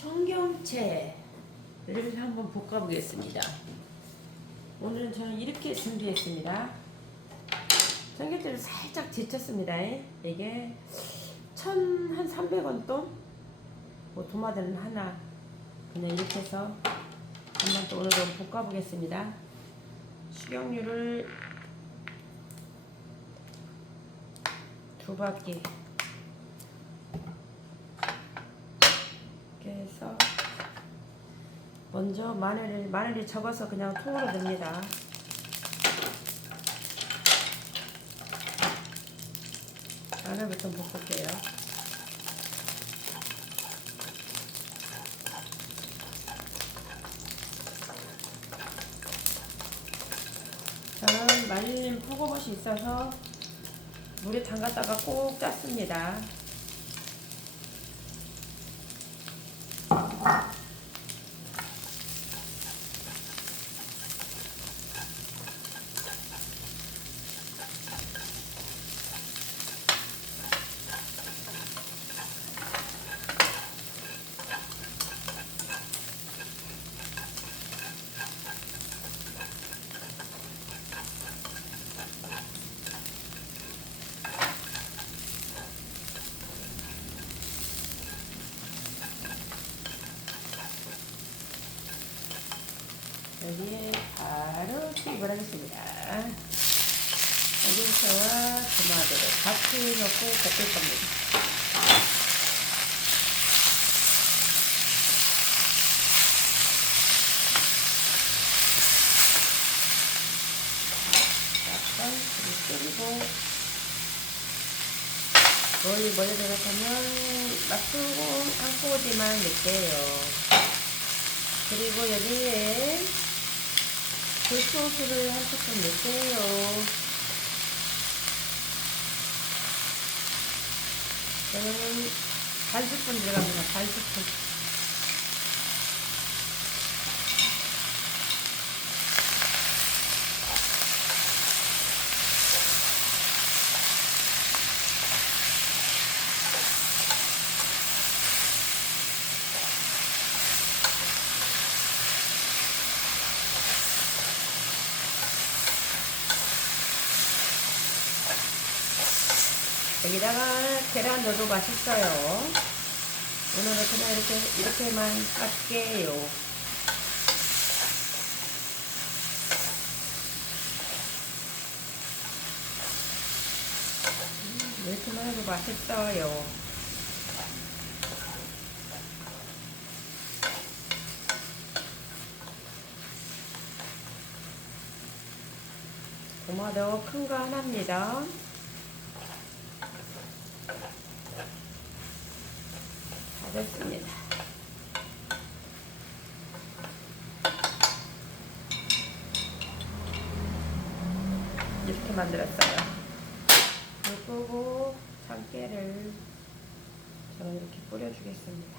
청경채를 한번 볶아보겠습니다. 오늘은 저는 이렇게 준비했습니다. 청경채를 살짝 데쳤습니다. 이게 천 한 300원 돈? 뭐 도마들은 하나 그냥 이렇게 해서 한번 또 오늘은 볶아보겠습니다. 식용유를 두 바퀴 이렇게 해서 먼저 마늘을 마늘이 적어서 그냥 통으로 넣습니다. 마늘부터 볶을게요. 저는 말린 표고버섯이 있어서 물에 담갔다가 꼭 짰습니다. 여기에 바로 투입을 하겠습니다. 여기서와 토마토를 같이 넣고 볶을 겁니다. 약간 끓이고 거의 뭐에 들어가면 맛소금 한 꼬지만 넣을게요. 그리고 여기에 굴소스를 한 스푼 넣을게요. 저는 반 스푼 들어갑니다. 반 스푼. 여기다가 계란 넣어도 맛있어요. 오늘은 그냥 이렇게, 이렇게만 할게요. 음, 이렇게만 해도 맛있어요. 도마도 큰 거 하나입니다. 다 됐습니다. 이렇게 만들었어요. 불 끄고 참깨를 저는 이렇게 뿌려주겠습니다.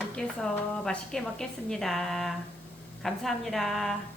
이렇게 해서 맛있게 먹겠습니다. 감사합니다.